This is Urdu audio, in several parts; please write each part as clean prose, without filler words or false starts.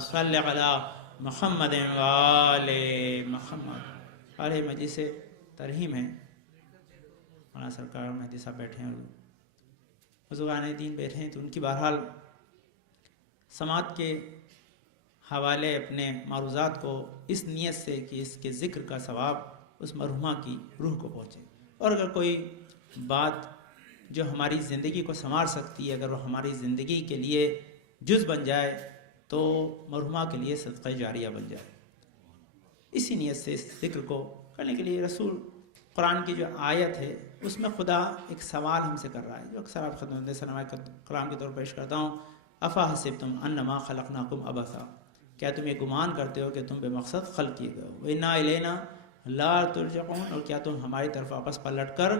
صل علی محمد وآل محمد۔ علیہ مجلس سے ترحیم ہے، مولانا سرکار مہدی صاحب بیٹھے ہیں، بزرگان دین بیٹھے ہیں، تو ان کی بہرحال سماعت کے حوالے اپنے معروضات کو اس نیت سے کہ اس کے ذکر کا ثواب اس مرحومہ کی روح کو پہنچے، اور اگر کوئی بات جو ہماری زندگی کو سنوار سکتی ہے، اگر وہ ہماری زندگی کے لیے جز بن جائے تو مرحومہ کے لیے صدقہ جاریہ بن جائے۔ اسی نیت سے اس ذکر کو کرنے کے لیے رسول قرآن کی جو آیت ہے اس میں خدا ایک سوال ہم سے کر رہا ہے، جو اکثر آپ خدمت سلام کلام کے طور پر پیش کرتا ہوں، افا حسبتم انما خلقناکم عبثا، کیا تم یہ گمان کرتے ہو کہ تم بے مقصد خلق کیے گئے ہو، وَإِنَّا إِلَيْنَا لَا تُرْجَعُونَ، اور کیا تم ہماری طرف واپس پلٹ کر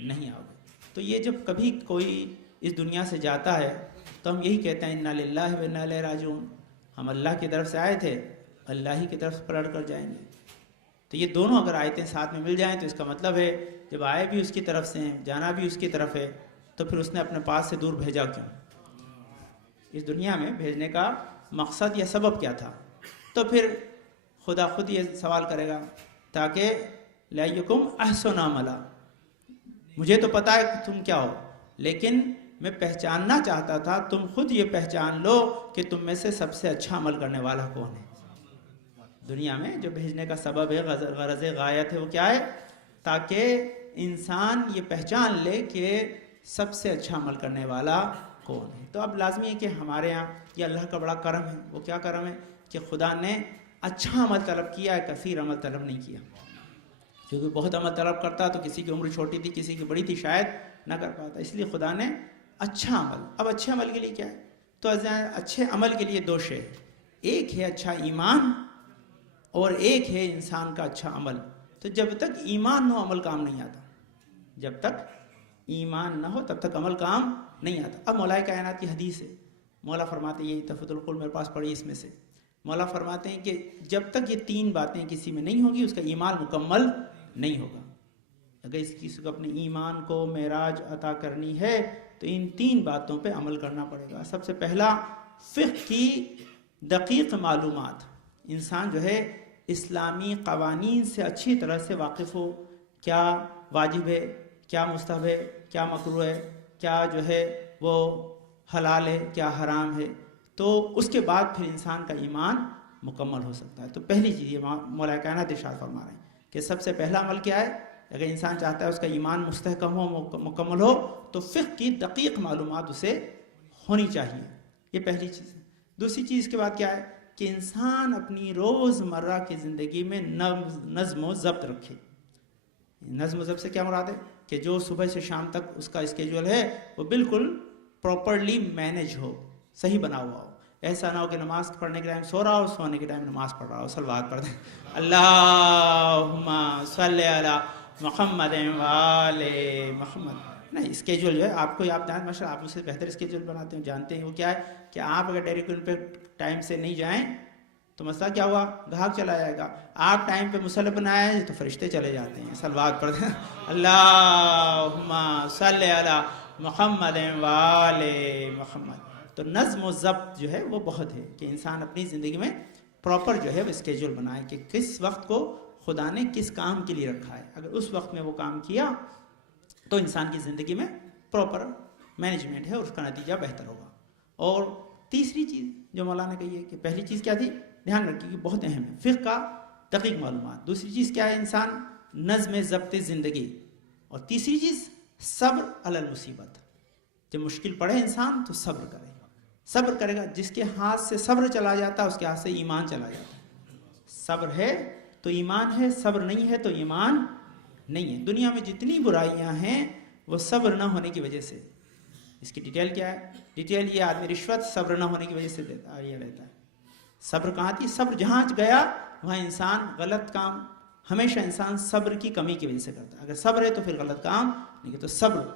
نہیں آؤ گے۔ تو یہ جب کبھی کوئی اس دنیا سے جاتا ہے تو ہم یہی کہتے ہیں اِنَّا لِلَّهِ وَإِنَّا إِلَيْهِ راجعون، ہم اللہ کی طرف سے آئے تھے، اللہ ہی کی طرف پلٹ کر جائیں گے۔ تو یہ دونوں اگر آیتیں ساتھ میں مل جائیں تو اس کا مطلب ہے جب آئے بھی اس کی طرف سے ہیں، جانا بھی اس کی طرف ہے، تو پھر اس نے اپنے پاس سے دور بھیجا کیوں؟ اس دنیا میں بھیجنے کا مقصد یا سبب کیا تھا؟ تو پھر خدا خود یہ سوال کرے گا تاکہ لَأَيُّكُمْ أَحْسَنُ عَمَلًا، مجھے تو پتا ہے کہ تم کیا ہو، لیکن میں پہچاننا چاہتا تھا تم خود یہ پہچان لو کہ تم میں سے سب سے اچھا عمل کرنے والا کون ہے۔ دنیا میں جو بھیجنے کا سبب ہے، غرض غایت ہے، وہ کیا ہے؟ تاکہ انسان یہ پہچان لے کہ سب سے اچھا عمل کرنے والا کون ہے۔ تو اب لازمی ہے کہ ہمارے ہاں یہ اللہ کا بڑا کرم ہے۔ وہ کیا کرم ہے؟ کہ خدا نے اچھا عمل طلب کیا ہے، کثیر عمل طلب نہیں کیا، کیونکہ بہت عمل طلب کرتا تو کسی کی عمر چھوٹی تھی، کسی کی بڑی تھی، شاید نہ کر پاتا، اس لیے خدا نے اچھا عمل۔ اب اچھے عمل کے لیے کیا ہے؟ تو اچھے عمل کے لیے دو شے، ایک ہے اچھا ایمان اور ایک ہے انسان کا اچھا عمل۔ تو جب تک ایمان نہ ہو عمل کام نہیں آتا، جب تک ایمان نہ ہو تب تک عمل کام نہیں آتا۔ اب مولا کائنات کی حدیث ہے، مولا فرماتے ہیں، یہ تحفۃ القلوب میرے پاس پڑھی، اس میں سے مولا فرماتے ہیں کہ جب تک یہ تین باتیں کسی میں نہیں ہوگی اس کا ایمان مکمل نہیں ہوگا۔ اگر اس کسی کو اپنے ایمان کو معراج عطا کرنی ہے تو ان تین باتوں پہ عمل کرنا پڑے گا۔ سب سے پہلا فقہ کی دقیق معلومات، انسان جو ہے اسلامی قوانین سے اچھی طرح سے واقف ہو، کیا واجب ہے، کیا مستحب ہے، کیا مکروہ ہے، کیا جو ہے وہ حلال ہے، کیا حرام ہے، تو اس کے بعد پھر انسان کا ایمان مکمل ہو سکتا ہے۔ تو پہلی چیز یہ مولا کائنات ارشاد فرما رہے ہیں کہ سب سے پہلا عمل کیا ہے؟ اگر انسان چاہتا ہے اس کا ایمان مستحکم ہو، مکمل ہو، تو فقہ کی دقیق معلومات اسے ہونی چاہیے، یہ پہلی چیز ہے۔ دوسری چیز کے بعد کیا ہے کہ انسان اپنی روز مرہ کی زندگی میں نظم و ضبط رکھے۔ نظم و ضبط سے کیا مراد ہے؟ کہ جو صبح سے شام تک اس کا اسکیجول ہے وہ بالکل پراپرلی مینج ہو، صحیح بنا ہوا ہو۔ ایسا نہ ہو کہ نماز پڑھنے کے ٹائم سو رہا ہو، سونے کے ٹائم نماز پڑھ رہا ہو۔ صلوات پڑھ دیں، اللہم صلی علی محمد وآل محمد۔ نہیں، اسکیجول جو ہے آپ کو آپ جانتے، ماشاء اللہ آپ اسے بہتر اسکیجول بناتے ہیں، جانتے ہیں وہ کیا ہے کہ آپ اگر ڈیری کوئن پہ ٹائم سے نہیں جائیں تو مسئلہ کیا ہوا؟ گاہک چلا جائے گا۔ آپ ٹائم پہ مصلی پہ نہ آئے تو فرشتے چلے جاتے ہیں۔ صلوات پڑھ دیں، اللہم صلی علی محمد وآل محمد۔ تو نظم و ضبط جو ہے وہ بہت ہے کہ انسان اپنی زندگی میں پراپر جو ہے وہ اسکیجول بنائے کہ کس وقت کو خدا نے کس کام کے لیے رکھا ہے، اگر اس وقت میں وہ کام کیا تو انسان کی زندگی میں پراپر مینجمنٹ ہے، اس کا نتیجہ بہتر ہوگا۔ اور تیسری چیز جو مولانا نے کہی ہے کہ پہلی چیز کیا تھی، دھیان رکھیے کہ بہت اہم ہے، فقہ کا دقیق معلومات۔ دوسری چیز کیا ہے؟ انسان نظم ضبط زندگی۔ اور تیسری چیز صبر علی المصیبت، جب مشکل پڑے انسان تو صبر کرے، صبر کرے گا۔ جس کے ہاتھ سے صبر چلا جاتا ہے اس کے ہاتھ سے ایمان چلا جاتا ہے۔ صبر ہے تو ایمان ہے، صبر نہیں ہے تو ایمان نہیں ہے۔ دنیا میں جتنی برائیاں ہیں وہ صبر نہ ہونے کی وجہ سے۔ اس کی ڈیٹیل کیا ہے؟ ڈیٹیل یہ آدمی رشوت صبر نہ ہونے کی وجہ سے دیتا ہے، یہ رہتا ہے۔ صبر کہاں تھی؟ صبر جہاں گیا وہاں انسان غلط کام ہمیشہ انسان صبر کی کمی کی وجہ سے کرتا ہے۔ اگر صبر ہے تو پھر غلط کام نہیں ہے۔ تو صبر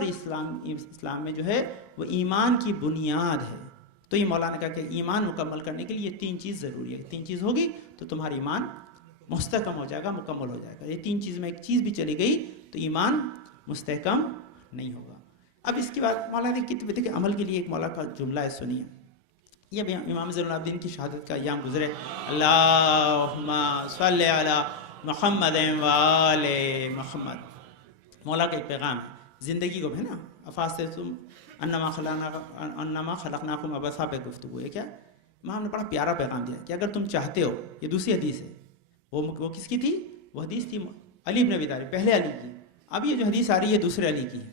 اسلام میں جو ہے وہ ایمان کی بنیاد ہے۔ تو یہ مولانا کہا کہ ایمان مکمل کرنے کے لیے یہ تین چیز ضروری ہے۔ تین چیز ہوگی تو تمہارا ایمان مستحکم ہو جائے گا، مکمل ہو جائے گا۔ یہ تین چیز میں ایک چیز بھی چلی گئی تو ایمان مستحکم نہیں ہوگا۔ اب اس کے بعد مولانا نے کہ عمل کے لیے ایک مولا کا جملہ ہے، سنیے۔ یہ بھی امام زین العابدین کی شہادت کا ایام گزرے. اللہم صلی علی محمد و آل محمد. مولا کا ایک پیغام ہے زندگی کو ہے نا. افحسبتم انما خلقناکم عبثا پہ گفتگو ہے. کیا امام نے بڑا پیارا پیغام دیا کہ اگر تم چاہتے ہو, یہ دوسری حدیث ہے, وہ کس کی تھی؟ وہ حدیث تھی علی بن ابی طالب, پہلے علی کی. اب یہ جو حدیث آ رہی ہے دوسرے علی کی ہے,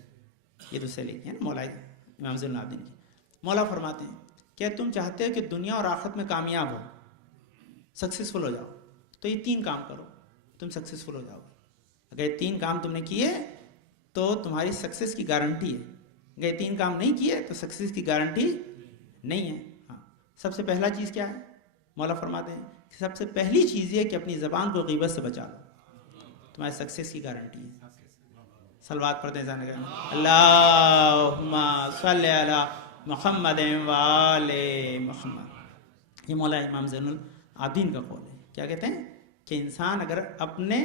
یہ دوسرے علی کی ہے نا, مولا امام زین العابدین کی. مولا فرماتے ہیں کہ تم چاہتے ہو کہ دنیا اور آخرت میں کامیاب ہو, سکسیسفل ہو جاؤ, تو یہ 3 کام کرو, تم سکسیسفل ہو جاؤ. اگر یہ 3 کام تم نے کیے تو تمہاری سکسیس کی گارنٹی ہے. اگر یہ 3 کام نہیں کیے تو سکسیس کی گارنٹی نہیں ہے. ہاں, سب سے پہلا چیز کیا ہے؟ مولا فرماتے ہیں کہ سب سے پہلی چیز یہ کہ اپنی زبان کو غیبت سے بچا لو, تمہاری سکسیس کی گارنٹی ہے. صلوات پڑھتے ہیں اللہم صلی علی محمد و آل محمد. یہ مولا امام زین العابدین کا قول ہے. کیا کہتے ہیں کہ انسان اگر اپنے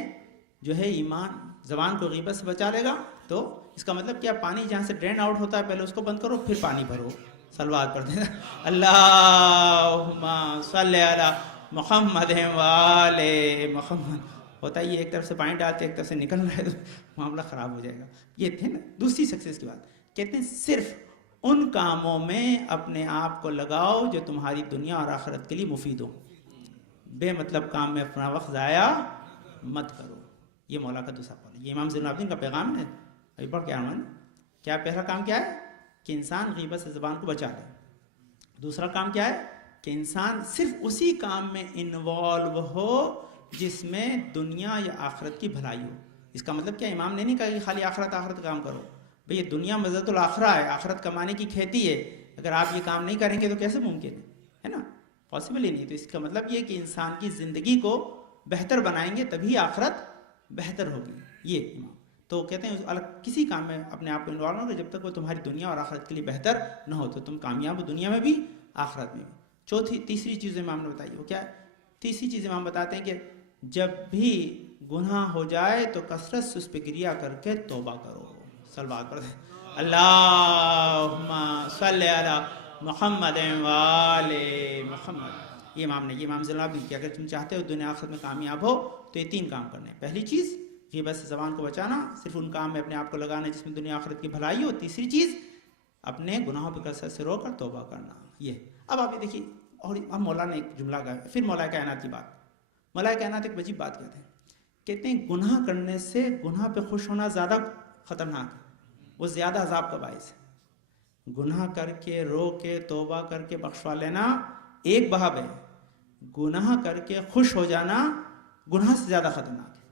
جو ہے ایمان زبان کو غیبت سے بچا لے گا تو اس کا مطلب کیا, پانی جہاں سے ڈرین آؤٹ ہوتا ہے پہلے اس کو بند کرو پھر پانی بھرو. صلوات پڑھتے ہیں اللہم صلی علی محمد و آل محمد. ہوتا ہے یہ ایک طرف سے پانی ڈالتے ایک طرف سے نکل رہا ہے تو معاملہ خراب ہو جائے گا. یہ تھے نا دوسری سکسیس کی بات. کہتے ہیں صرف ان کاموں میں اپنے آپ کو لگاؤ جو تمہاری دنیا اور آخرت کے لیے مفید ہو. بے مطلب کام میں اپنا وقت ضائع مت کرو. یہ مولا کا دوسرا قول ہے. یہ امام زین العابدین کا پیغام ہے. ابھی پڑھ کے آمان کیا پہلا کام کیا ہے کہ انسان غیبت سے زبان کو بچا لے. دوسرا کام کیا ہے کہ انسان صرف اسی کام میں انوالو ہو جس میں دنیا یا آخرت کی بھلائی ہو. اس کا مطلب کیا, امام نے نہیں کہا کہ خالی آخرت کا کام کرو. بھئی یہ دنیا مزرعۃ الاخرہ ہے, آخرت کمانے کی کھیتی ہے. اگر آپ یہ کام نہیں کریں گے تو کیسے ممکن ہے نا, پاسبل ہی نہیں. تو اس کا مطلب یہ کہ انسان کی زندگی کو بہتر بنائیں گے تبھی آخرت بہتر ہوگی. یہ امام تو کہتے ہیں الگ کسی کام میں اپنے آپ کو انوالو نہ کرو جب تک وہ تمہاری دنیا اور آخرت کے لیے بہتر نہ ہو, تو تم کامیاب ہو دنیا میں بھی آخرت میں بھی. تیسری چیز امام نے بتائی, وہ کیا ہے؟ تیسری چیز امام بتاتے ہیں کہ جب بھی گناہ ہو جائے تو کثرت سے اس پہ گریہ کر کے توبہ کرو. صلوات پڑھتے ہیں اللہم صلی علی محمد و آل محمد. یہ امام نے, یہ امام زین العابدین کہ اگر تم چاہتے ہو دنیا آخرت میں کامیاب ہو تو یہ 3 کام کرنے. پہلی چیز غیبت سے زبان کو بچانا, صرف ان کام میں اپنے آپ کو لگانا جس میں دنیا آخرت کی بھلائی ہو. تیسری چیز اپنے گناہوں پہ کثرت سے رو کر توبہ کرنا. یہ اب آپ یہ دیکھیے, اور اب مولا نے ایک جملہ کہا, پھر مولا کائنات کی بات. مولا کائنات ایک عجیب بات کہتے ہیں گناہ کرنے سے گناہ پہ خوش ہونا زیادہ خطرناک ہے, وہ زیادہ عذاب کا باعث ہے. گناہ کر کے رو کے توبہ کر کے بخشوا لینا ایک بہاب ہے, گناہ کر کے خوش ہو جانا گناہ سے زیادہ خطرناک ہے.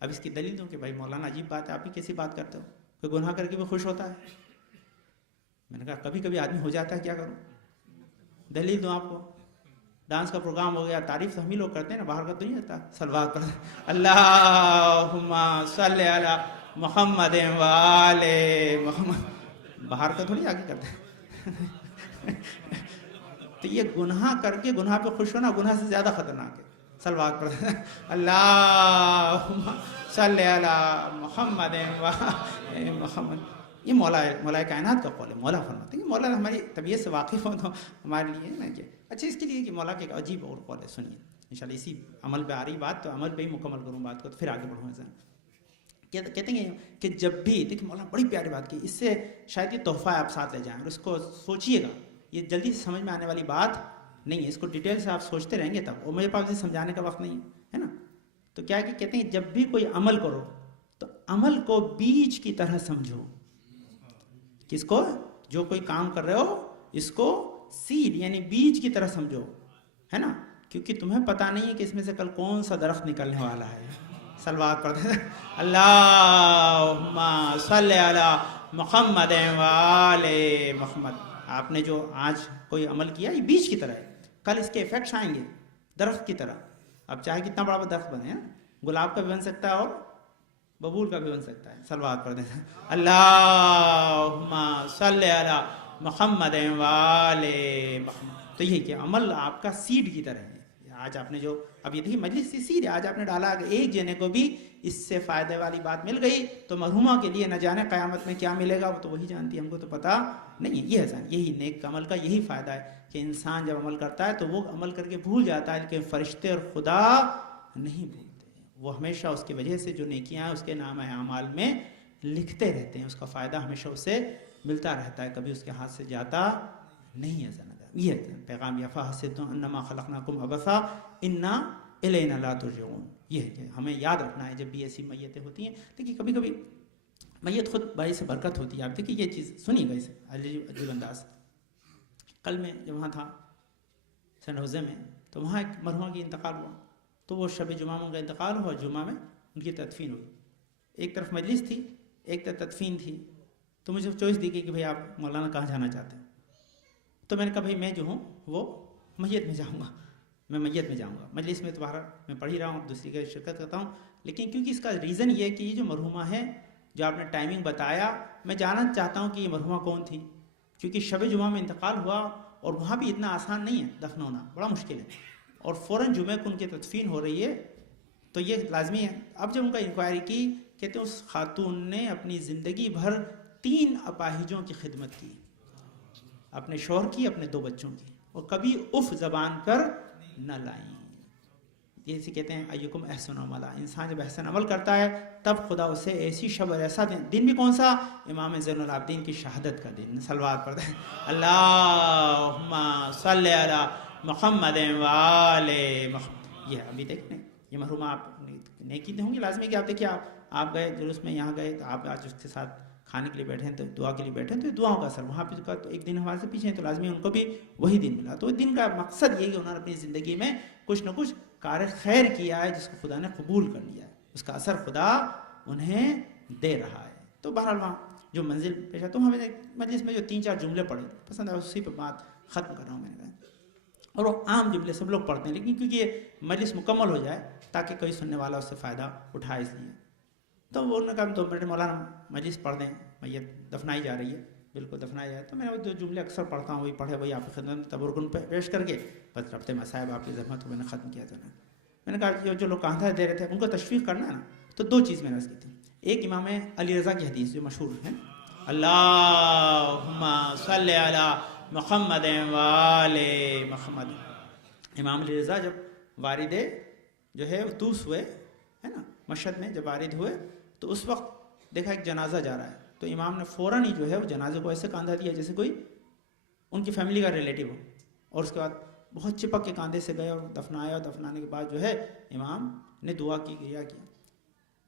اب اس کی دلیل دوں کہ بھائی مولانا عجیب بات ہے, آپ ہی کیسی بات کرتے ہو کہ گناہ کر کے بھی خوش ہوتا ہے. میں نے کہا کبھی کبھی آدمی ہو جاتا ہے, کیا کروں, دلیل دوں آپ کو. ڈانس کا پروگرام ہو گیا, تعریف تو ہم ہی لوگ کرتے ہیں نا, باہر کا تو نہیں ہوتا. صلوات پڑھتے اللہم صلی علی محمد و آل محمد. باہر کا تھوڑی آگے کرتے ہیں. تو یہ گناہ کر کے گناہ پہ خوش ہونا گناہ سے زیادہ خطرناک ہے. صلوات پڑھتے ہیں اللہم صلی علی محمد و آل محمد. یہ مولا کائنات کا قول ہے. مولا فرماتے ہیں کہ مولا ہماری طبیعت سے واقف ہو تو ہمارے لیے نا کہ اچھا اس کے لیے کہ مولا کے ایک عجیب اور قول ہے. سنیے انشاءاللہ اسی عمل پہ آ رہی بات, تو عمل پہ ہی مکمل کروں بات کو, تو پھر آگے بڑھوں. کہتے ہیں کہ جب بھی دیکھیں مولا بڑی پیاری بات کی, اس سے شاید یہ تحفہ آپ ساتھ لے جائیں اور اس کو سوچیے گا. یہ جلدی سے سمجھ میں آنے والی بات نہیں ہے, اس کو ڈیٹیل سے آپ سوچتے رہیں گے تب, اور میرے پاس اسے سمجھانے کا وقت نہیں ہے نا. تو کیا کہ کہتے ہیں جب بھی کوئی عمل کرو تو عمل کو بیج کی طرح سمجھو. کس کو؟ جو کوئی کام کر رہے ہو اس کو سیڈ یعنی بیج کی طرح سمجھو, ہے نا, کیونکہ تمہیں پتہ نہیں ہے کہ اس میں سے کل کون سا درخت نکلنے والا ہے. صلوات پڑھتے ہیں اللہم صلی علی محمد و آل محمد. آپ نے جو آج کوئی عمل کیا یہ بیج کی طرح ہے, کل اس کے ایفیکٹس آئیں گے درخت کی طرح. اب چاہے کتنا بڑا درخت بنے, گلاب کا بھی بن سکتا ہے اور ببول کا بھی بن سکتا ہے. صلوات پڑھتے ہیں اللہم صلی علی محمد و آل محمد. تو یہ کہ عمل آپ کا سیڈ کی طرح ہے, آج آپ نے جو اب یہ دیکھیے مجلس سیدھے آج آپ نے ڈالا کہ ایک جنے کو بھی اس سے فائدے والی بات مل گئی تو مرحومہ کے لیے نہ جانے قیامت میں کیا ملے گا وہ تو وہی جانتی ہے, ہم کو تو پتہ نہیں ہے. یہ احسان, یہی نیک عمل کا یہی فائدہ ہے کہ انسان جب عمل کرتا ہے تو وہ عمل کر کے بھول جاتا ہے, لیکن فرشتے اور خدا نہیں بھولتے, وہ ہمیشہ اس کی وجہ سے جو نیکیاں ہیں اس کے نام اعمال میں لکھتے رہتے ہیں, اس کا فائدہ ہمیشہ اسے ملتا رہتا ہے, کبھی اس کے ہاتھ سے جاتا نہیں ہے. یہ پیغام یا فحسبتم انما خلقناکم عبثا انا الینا لا ترجعون. یہ ہے کہ ہمیں یاد رکھنا ہے جب بھی ایسی میتیں ہوتی ہیں. دیکھیے کبھی کبھی میت خود باعث برکت ہوتی ہے. آپ دیکھیے یہ چیز سنیے گا اسے عجیب انداز. کل میں جب وہاں تھا سن روزے میں تو وہاں ایک مرحومہ کی انتقال ہوا, تو وہ شب جمعہ میں ان کا انتقال ہوا, جمعہ میں ان کی تدفین ہوئی. ایک طرف مجلس تھی, ایک طرف تدفین تھی. تو مجھے چوائس دی گئی کہ بھئی آپ مولانا کہاں جانا چاہتے ہیں. تو میں نے کہا بھئی میں جو ہوں وہ میت میں جاؤں گا, میں میت میں جاؤں گا. مجلس میں تو میں پڑھ ہی رہا ہوں, دوسری کا شرکت کرتا ہوں, لیکن کیونکہ اس کا ریزن یہ ہے کہ یہ جو مرحومہ ہے جو آپ نے ٹائمنگ بتایا, میں جاننا چاہتا ہوں کہ یہ مرحومہ کون تھی, کیونکہ شب جمعہ میں انتقال ہوا اور وہاں بھی اتنا آسان نہیں ہے دفن ہونا, بڑا مشکل ہے, اور فوراً جمعہ کو ان کی تدفین ہو رہی ہے, تو یہ لازمی ہے. اب جب ان کا انکوائری کی, کہتے ہیں اس خاتون نے اپنی زندگی بھر 3 اپاہجوں کی خدمت کی, اپنے شوہر کی, اپنے 2 بچوں کی, اور کبھی اف زبان پر نہ لائیں. یہ اسی کہتے ہیں ایکم احسن عملا, انسان جب احسن عمل کرتا ہے تب خدا اسے ایسی شب اور ایسا دن بھی کون سا, امام زین العابدین کی شہادت کا دن. صلوات پڑھتے ہیں اللہم صلی علی محمد و آل محمد. یہ ابھی دیکھیں یہ مرحومہ آپ نیکی ہوں گی لازمی کہ آپ دیکھیے آپ گئے جلوس میں, یہاں گئے تو آپ آج اس کے ساتھ کھانے کے لیے بیٹھے ہیں, تو دعا کے لیے بیٹھے ہیں, تو دعاؤں کا اثر وہاں پہ تو ایک دن ہمارے سے پیچھے ہیں, تو لازمی ان کو بھی وہی دن ملا. تو دن کا مقصد یہ کہ انہوں نے اپنی زندگی میں کچھ نہ کچھ کار خیر کیا ہے جس کو خدا نے قبول کر لیا ہے, اس کا اثر خدا انہیں دے رہا ہے. تو بہرحال وہاں جو منزل پیشہ, تو ہمیں مجلس میں جو 3-4 جملے پڑھے پسند ہے, اسی پہ بات ختم کر رہا ہوں میں نے کہا. اور وہ عام جملے سب لوگ پڑھتے ہیں, لیکن کیونکہ یہ مجلس مکمل ہو جائے تاکہ کوئی سننے والا اس سے فائدہ اٹھائے, اس لیے. تو وہ انہوں نے کہا 2 منٹ مولانا مجلس پڑھ دیں, میت دفنائی جا رہی ہے, بالکل دفنایا جائے. تو میں وہ 2 جملے اکثر پڑھتا ہوں, وہی پڑھے, وہی آپ کی خدمت میں تبرکن پیش کر کے بس ربط مصائب آپ کی زحمت کو میں نے ختم کیا تھا. میں نے کہا جو لوگ کاندھا دے رہے تھے ان کو تشویق کرنا ہے نا, تو 2 چیز میں نے عرض کی تھی. ایک امام علی رضا کی حدیث جو مشہور ہے, اللہم صلی علی محمد و آل محمد. امام علی رضا جب وارد جو ہے طوس ہوئے ہے نا, مشہد میں جب وارد ہوئے, تو اس وقت دیکھا ایک جنازہ جا رہا ہے, تو امام نے فوراً ہی جو ہے وہ جنازے کو ایسے کاندھا دیا جیسے کوئی ان کی فیملی کا ریلیٹیو ہو, اور اس کے بعد بہت چپک کے کاندھے سے گئے اور دفنایا, اور دفنانے کے بعد جو ہے امام نے دعا کی, گریا کیا.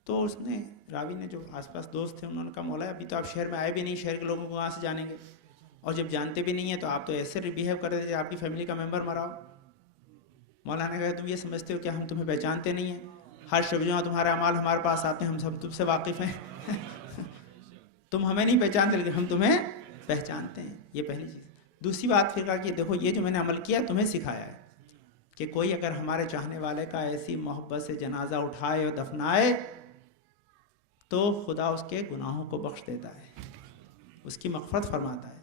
تو اس نے راوی نے جو آس پاس دوست تھے انہوں نے کہا مولا ابھی تو آپ شہر میں آئے بھی نہیں, شہر کے لوگوں کو کہاں سے جانیں گے, اور جب جانتے بھی نہیں ہیں تو آپ تو ایسے بیہیو کر رہے تھے آپ کی فیملی کا ممبر مرا ہو. مولانا نے کہا تم یہ سمجھتے ہو کہ ہم تمہیں پہچانتے نہیں ہیں, ہر شب جمعہ تمہارے اعمال ہمارے پاس آتے ہیں, ہم سب تم سے واقف ہیں. تم ہمیں نہیں پہچانتے لیکن ہم تمہیں پہچانتے ہیں. یہ پہلی چیز. دوسری بات پھر کہا کہ دیکھو یہ جو میں نے عمل کیا تمہیں سکھایا ہے کہ کوئی اگر ہمارے چاہنے والے کا ایسی محبت سے جنازہ اٹھائے اور دفنائے تو خدا اس کے گناہوں کو بخش دیتا ہے, اس کی مغفرت فرماتا ہے.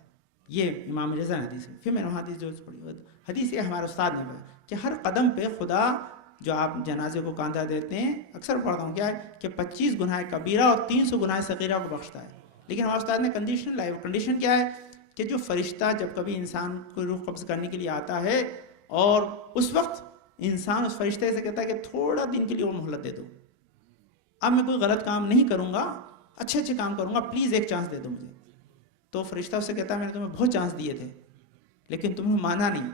یہ امام رضا نے حدیث ہے. پھر میں نے حدیث جو پڑھی, حدیث یہ ہمارے استاد نے کہ ہر قدم پہ خدا جو آپ جنازے کو کاندھا دیتے ہیں, اکثر پڑھتا ہوں کیا ہے کہ 25 گناہ کبیرہ اور 300 گناہ صغیرہ کو بخشتا ہے. لیکن ہمارے استاد نے کنڈیشن لائی. کنڈیشن کیا ہے کہ جو فرشتہ جب کبھی انسان کو روح قبض کرنے کے لیے آتا ہے اور اس وقت انسان اس فرشتے سے کہتا ہے کہ تھوڑا دن کے لیے اور مہلت دے دو, اب میں کوئی غلط کام نہیں کروں گا, اچھے اچھے کام کروں گا, پلیز ایک چانس دے دو مجھے. تو فرشتہ اس سے کہتا ہے میں نے تمہیں بہت چانس دیے تھے لیکن تمہیں مانا نہیں.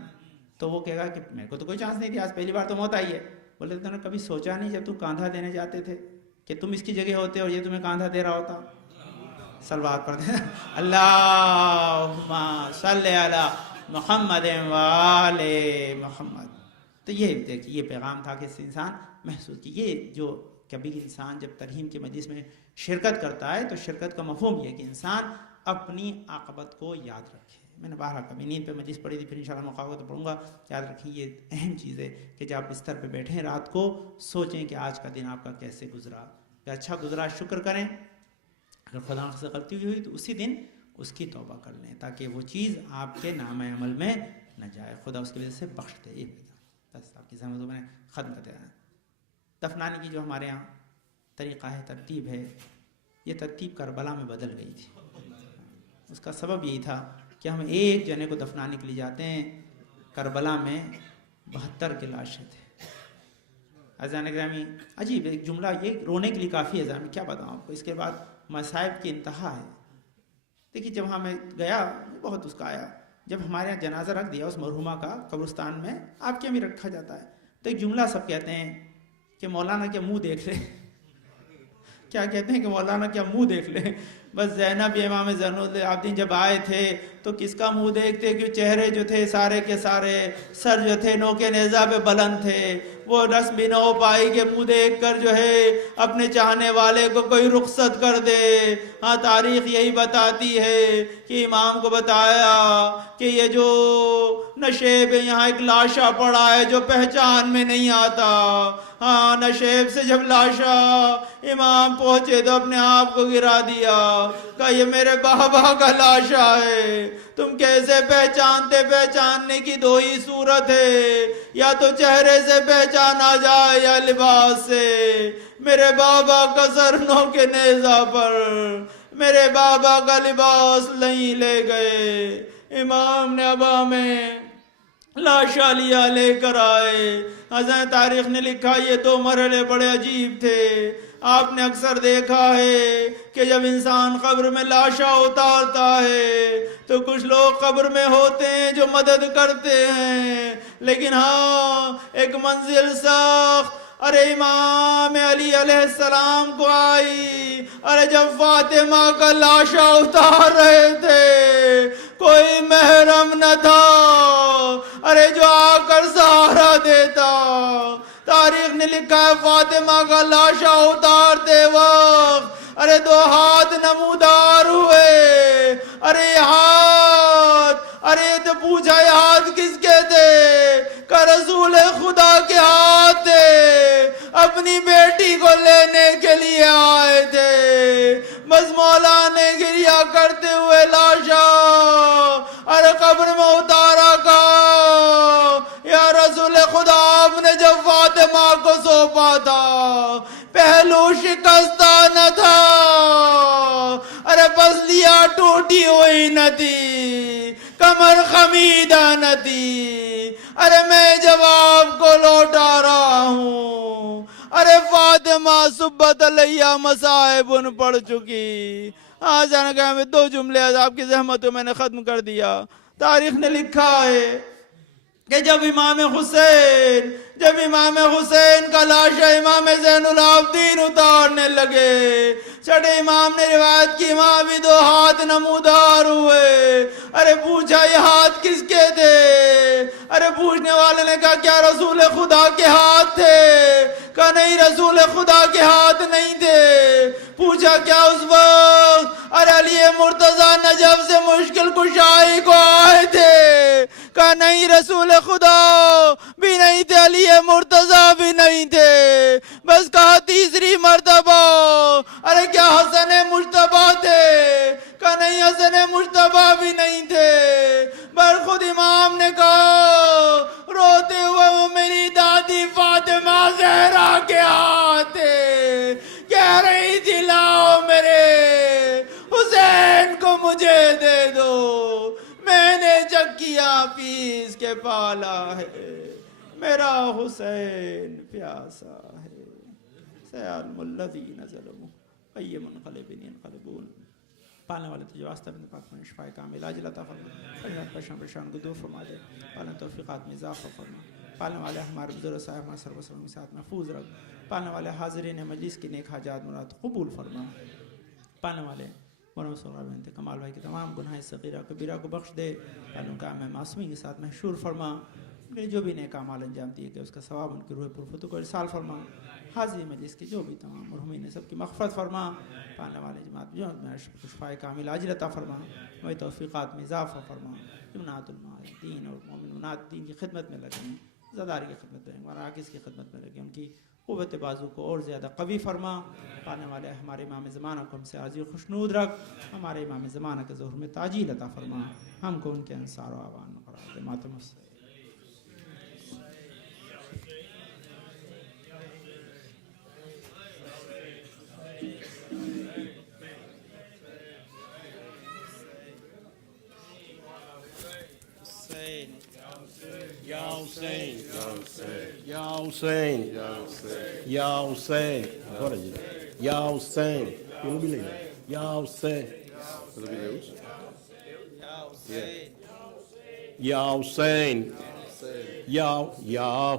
تو وہ کہے گا کہ میرے کو تو کوئی چانس نہیں دیا, آج پہلی بار تو موت آئی ہے. بولے تو نے کبھی سوچا نہیں جب تم کاندھا دینے جاتے تھے کہ تم اس کی جگہ ہوتے اور یہ تمہیں کاندھا دے رہا ہوتا. صلوات پڑھتے ہیں اللہم صلی علی محمد و آل محمد. تو یہ دیکھیے یہ پیغام تھا کہ اس انسان محسوس کی. یہ جو کبھی انسان جب ترہیم کی مجلس میں شرکت کرتا ہے تو شرکت کا مفہوم یہ کہ انسان اپنی عاقبت کو یاد رکھے. میں نے باہر کبھی نیند پہ مجلس پڑھی تھی, پھر انشاءاللہ موقع ہوگا تو پڑھوں گا. یاد رکھیں یہ اہم چیز ہے کہ جب آپ بستر پہ بیٹھیں رات کو سوچیں کہ آج کا دن آپ کا کیسے گزرا. کہ اچھا گزرا شکر کریں, اگر خدا سے غلطی ہوئی تو اسی دن اس کی توبہ کر لیں تاکہ وہ چیز آپ کے نام عمل میں نہ جائے, خدا اس کی وجہ سے بخش دے. بس آپ کی زحمتوں میں ختم کر دینا. دفنانے کی جو ہمارے یہاں طریقہ ہے، ترتیب ہے، یہ ترتیب کربلا میں بدل گئی تھی. اس کا سبب یہی تھا کہ ہم ایک جنے کو دفنانے کے لیے جاتے ہیں، کربلا میں 72 کے لاشیں تھے. عزیزان گرامی، عجیب ایک جملہ، یہ رونے کے لیے کافی ہے. میں کیا بتاؤں آپ کو، اس کے بعد مصائب کی انتہا ہے. دیکھیے جب وہاں میں گیا بہت اس کا آیا، جب ہمارے یہاں جنازہ رکھ دیا اس مرحومہ کا قبرستان میں، آپ کے یہاں بھی رکھا جاتا ہے، تو ایک جملہ سب کہتے ہیں کہ مولانا کے منہ دیکھ لے. کیا کہتے ہیں کہ مولانا کیا منہ دیکھ لے. بس زینب امام زین العابدین جب آئے تھے تو کس کا منہ دیکھتے، کہ چہرے جو تھے سارے کے سارے، سر جو تھے نوکے نیزہ پہ بلند تھے، وہ رسم بھی نہ ہو پائی کہ منہ دیکھ کر جو ہے اپنے چاہنے والے کو کوئی رخصت کر دے. ہاں تاریخ یہی بتاتی ہے کہ امام کو بتایا کہ یہ جو نشیب یہاں ایک لاشا پڑا ہے جو پہچان میں نہیں آتا. ہاں نشیب سے جب لاشا امام پہنچے تو اپنے آپ کو گرا دیا، کہا یہ میرے بابا کا لاشا ہے. تم کیسے پہچاننے کی دو ہی صورت ہے، یا تو چہرے سے پہچانا جائے یا لباس سے. میرے بابا کا سر نوکے نیزہ پر، میرے بابا کا لباس نہیں لے گئے. امام نے ابا میں لاشا لیا لے کر آئے. حضرت تاریخ نے لکھا یہ دو مرحلے بڑے عجیب تھے. آپ نے اکثر دیکھا ہے کہ جب انسان قبر میں لاشا اتارتا ہے تو کچھ لوگ قبر میں ہوتے ہیں جو مدد کرتے ہیں، لیکن ہاں ایک منزل سخت ارے امام علی علیہ السلام کو آئی. ارے جب فاطمہ کا لاشا اتار رہے تھے کوئی محرم نہ تھا ارے جو آ کر سہارا دیتا. تاریخ نے لکھا ہے فاطمہ کا لاشا اتارتے وقت ارے دو ہاتھ نمودار ہوئے. ارے ہاتھ، ارے تو پوچھا یہ ہاتھ کس کے تھے؟ کہ رسول خدا کے ہاتھ تھے، اپنی بیٹی کو لینے کے لیے آئے تھے. بس مولا نے گریہ کرتے ہوئے لاشا ارے قبر میں اتارا. کہا یا رسول خدا آپ نے جب فاطمہ کو سونپا تھا پہلو شکستہ نہ تھا، ارے پسلیاں ٹوٹی ہوئی نہ تھی، کمر خمیدہ نہ تھی. ارے میں جواب کو لوٹا رہا ہوں. ارے فاطمہ صبت علیہ مصائب پڑ چکی. جانا کہ ہمیں دو جملے آپ کی زحمتوں میں نے ختم کر دیا. تاریخ نے لکھا ہے کہ جب امام حسین کا لاشا امام زین العابدین اتارنے لگے، چھٹے امام نے روایت کی وہاں بھی دو ہاتھ نمودار ہوئے. ارے پوچھا یہ ہاتھ کس کے تھے؟ ارے پوچھنے والے نے کہا کیا رسول خدا کے ہاتھ تھے؟ کہا نہیں رسول خدا کے ہاتھ نہیں تھے. پوچھا کیا اس وقت ارے علی مرتضیٰ نجف سے مشکل کشائی کو آئے تھے؟ کہا نہیں رسول خدا بھی نہیں تھے، علی مرتضیٰ بھی نہیں تھے. بس کہا تیسری مرتبہ ارے کیا حسن مجتبیٰ تھے؟ کہا نہیں حسن مجتبیٰ بھی نہیں تھے. پر خود امام نے کہا روتے ہوئے وہ میری دادی فاطمہ زہرا کے ہاتھ تھے، کہہ رہی تھی لاؤ میرے حسین کو مجھے دے دو، میں نے چکیاں پیس کے پالا ہے، میرا حسین پیاسا ہے. سیعلم الذین ظلموا ای منقلب ینقلبون. پالنے والے تجھے واسطہ بند پاک میں شفاء کامل عاجل عطا فرما، فرزند پریشان کو دور فرما دے، پالنے توفیقات میں اضافہ فرما. پالنے والے ہمارے بزرگ صاحب ہمارے سر و سلام کے ساتھ محفوظ رکھ. پالنے والے حاضرین مجلس کی نیک حاجات مراد قبول فرما. پالنے والے مولانا سورہ بنت کمال بھائی کے تمام گناہ صغیرہ کبیرہ کو بخش دے. پالوں کا میں معصومی کے ساتھ محشور فرما. جو بھی نیک اعمال انجام دیے کہ اس کا ثواب ان کی روح پرفتو کو ارسال فرما. حاضری مجلس کے جو بھی تمام مرحومین ہیں سب کی مغفرت فرما. پالنے والے جماعت جو میں شفاء کامل عاجل عطا فرما، وہی توفیقات میں اضافہ فرما. جمنات المعاہدین اور مومنات دین کی خدمت میں لگیں، زاداری کی خدمت میں لگیں، مراکز کی خدمت میں لگیں، ان کی قوت بازو کو اور زیادہ قوی فرما. پانے والے ہمارے امام زمانہ کو ہم سے عاجز خوشنود رکھ. ہمارے امام زمانہ کے ظہور میں تاجیل عطا فرما. ہم کو ان کے انصار و اعوان قرار دے. ماتم Ya Hussein, Ya Hussein, agora gente, Ya Hussein, eu não me lembro, Ya Hussein, Ya Hussein, Ya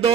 2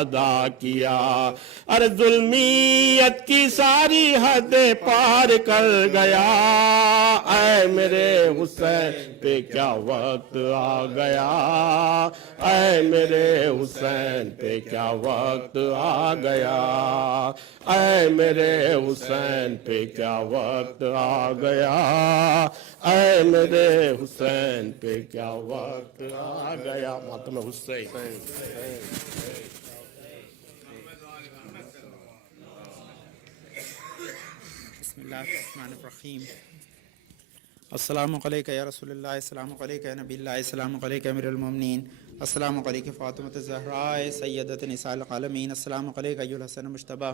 ادا کیا، ارے ظلمیت کی ساری حد پار کر گیا، اے میرے حسین پہ کیا وقت آ گیا، اے میرے حسین پہ کیا وقت آ گیا، اے میرے حسین پہ کیا وقت آ گیا، اے میرے حسین پہ کیا وقت آ گیا۔ ماتم حسین۔ بسم اللہ الرحمن الرحیم۔ السلام علیکم یا رسول اللہ، السلام علیکم یا نبی اللہ، السلام علیکم امیر المومنین، السلام علیکم فاطمۃ الزہراء سیدۃ نساء العالمین، السلام علیکم ایھا الحسن المجتبی،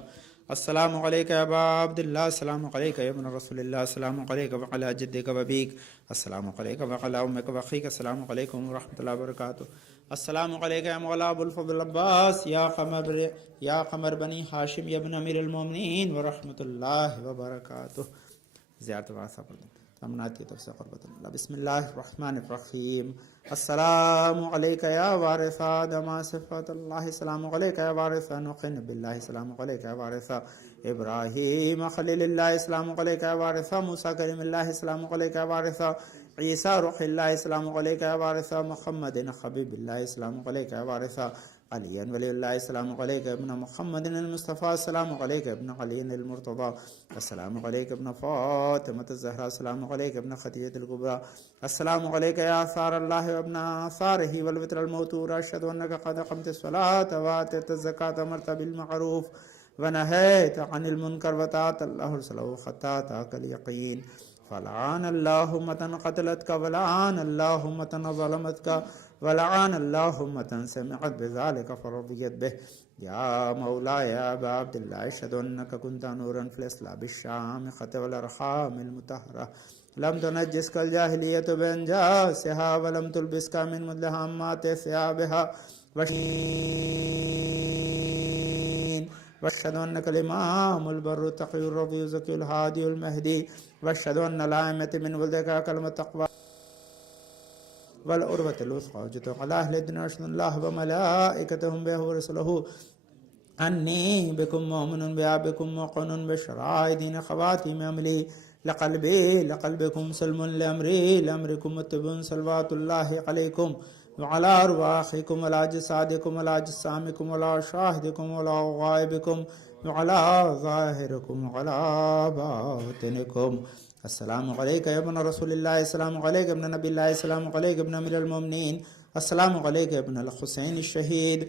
السلام علیکم یا ابا عبداللہ، السلام علیکم یا ابن رسول اللہ، السلام علیکم وعلی جدک وابیک، السلام علیکم وعلی امک واخیک، السلام علیکم ورحمۃ اللہ وبرکاتہ، السلام علیکم یا مولا ابو الفضل العباس یا قمر بنی ہاشم یا ابن امیر المومنین ورحمۃ اللہ وبرکاتہ۔ زیارت واسطہ پڑھ دیں تمنات کی طرف سے قربت اللہ۔ بسم اللہ الرحمن الرحیم۔ السلام علیکہ یا وارث آدم صفات اللہ، السلام علیکہ یا وارث نوح نبی اللہ، السلام علیکہ یا وارث ابراہیم خلیل اللہ، السلام علیکہ یا وارث موسیٰ کلیم اللہ، السلام علیکہ یا وارث عیسیٰ روح اللہ، السلام علیکہ یا وارث محمد حبیب اللہ، السلام علیکہ یا وارث علی ولی اللہ، السلام علیکہ ابن محمد المصطفیٰ، السلام علیکہ ابن علی المرتضیٰ، السلام علیکہ ابن فاطمۃ الزہرا، السلام علیکہ ابن خدیجہ الکبریٰ، السلام علیکہ یا آثار اللہ وابن آثارہ والوتر الموتور، اشہد انک قد اقمت الصلاۃ وآتیت الزکاۃ وامرت بالمعروف ونہیت عن المنکر وطاعت اللہ ورسولہ حتی اتاک الیقین، فلعن اللہ امة قتلتک ولعن اللہ امة ظلمتک ولعن اللہ امة سمعت بذلك فرضیت به، یا مولا یا ابا عبداللہ اشہد انک کنت نورا فی الاسلام بالشام خط والارحام المطہرہ، لم تنجسک الجاہلیت بانجاسها ولم تلبسک من مدلہامات ثیابها واشهد انك الامام البر التقي الرضي الزكي الهادي المهدي، واشهد ان الائمة من ولدك كلمة التقوى والعروة الوثقى وجدت على اهل الدنيا واشهد الله وملائكتهم به ورسله انی بكم مؤمن بكم موقن بشرائع دین خواتیم عملی، لقلبكم سلم لامری لامركم متبع صلوات اللہ علیکم وعلى أرواحكم وعلى أجسادكم وعلى أجسامكم وعلى شاهدكم وعلى غائبكم وعلى ظاهركم وعلى باطنكم، السلام علیکم یا ابن رسول اللہ، السلام علیکم ابن نبی اللہ، السلام علیکم ابن امیر المومنین، السلام علیکم ابن الحسین الشہید،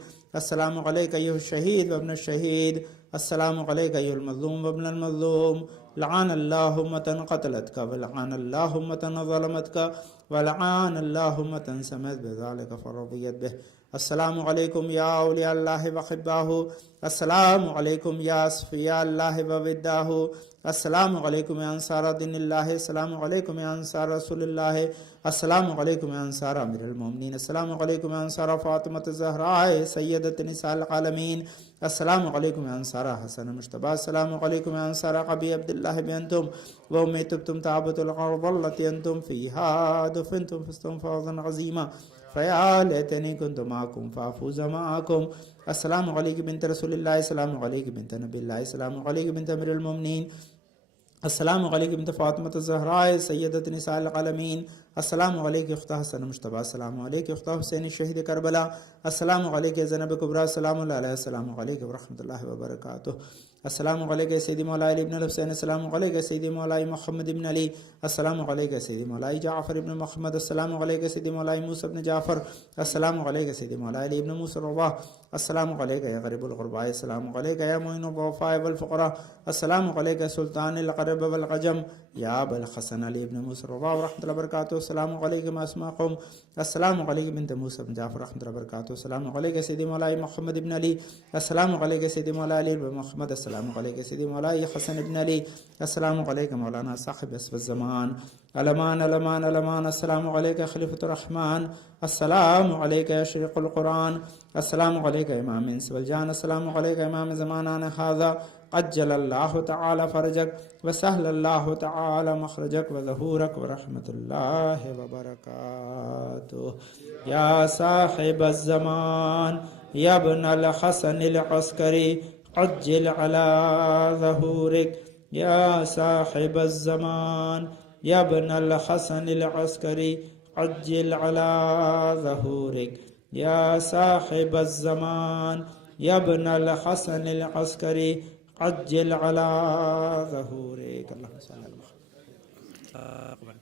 السلام علیکم ایھا الشہید وابن الشہید، السلام علیکم ایھا المظلوم وابن المظلوم، لعن اللہ امة قتلتک ولعن اللہ امة ظلمتک ولعن اللہ امة سمعت بذلك فرضیت به، السلام علیکم یا اولیاء اللہ وحباہ، السلام علیکم یا اصفیاء اللہ ووداہ، السلام علیکم یا انصار دین اللہ، السلام علیکم یا انصار رسول اللہ، السلام علیکم یا انصار امیر المومنین، السلام علیکم یا انصار فاطمۃ الزہراء سیدۃ نساء العالمین، السلام علیکم یا انصار حسن المجتبی، السلام علیکم یا انصار ابی عبداللہ بانتم وأمی تبتم تعبت الارض التي انتم فیہا دفنتم فزتم فوزا عظیما فیا لیتنی کنت معکم فافوز معکم، السلام علیکم بنت رسول اللہ، السلام علیکم بنت نبی اللہ، السلام علیکم بنت امیر المومنین، السلام علیکم بنت فاطمۃ الزہراء سیدۃ نساء العالمین، السلام علیکم اختہ حسن مجتبی، السلام علیکم اختہ حسین شہید کربلا، السلام علیکم زینب کبریٰ، السلام علیہ، السلام علیکم ورحمۃ اللہ وبرکاتہ، السلام علیکم سیدی مولا علی ابن الحسین، السلام علیکم سیدی مولا محمد ابن علی، السلام علیکم سیدی مولا جعفر ابن محمد، السلام علیکم سیدی مولا موسیٰ ابن جعفر، السلام علیکم سیدی مولا علی ابن موسیٰ الرضا، السلام علیکم یا غریب الغرباء، السلام علیکم یا معین الضعفاء والفقراء، السلام علیکم سلطان الغرب والعجم یا ابا الحسن علی ابن موسیٰ الرضا ورحمۃ اللہ وبرکاتہ، السلام علیکم اسماءکم، السلام علیکم بنت موسیٰ بن جعفر رحمۃ اللہ وبرکاتہ، السلام علیکم سیدی مولا محمد ابن علی، السلام علیکم سیدی مولا علی بن محمد، السلام علیکم سیدی مولا حسن ابن علی، السلام علیکم مولانا صاحب اسف الزمان، علمان علمان علمان، السلام علیکم خلیفۃ الرحمن، السلام علیکم یا شریق القرآن، السلام علیکم امام انس والجان، السلام علیکم امام زمانان ھذا عجل اللہ تعالی فرجک وسہل اللہ تعالی مخرجک وظہورک ورحمت اللہ وبرکاتہ یا صاحب الزمان یا ابن الحسن العسکری عجل علی ظہورک یا صاحب الزمان یا ابن الحسن العسکری عجل علی ظہورک یا صاحب الزمان یا ابن الحسن العسکری عجل علی ظہورک اللہم صلی اللہ علیہ وسلم.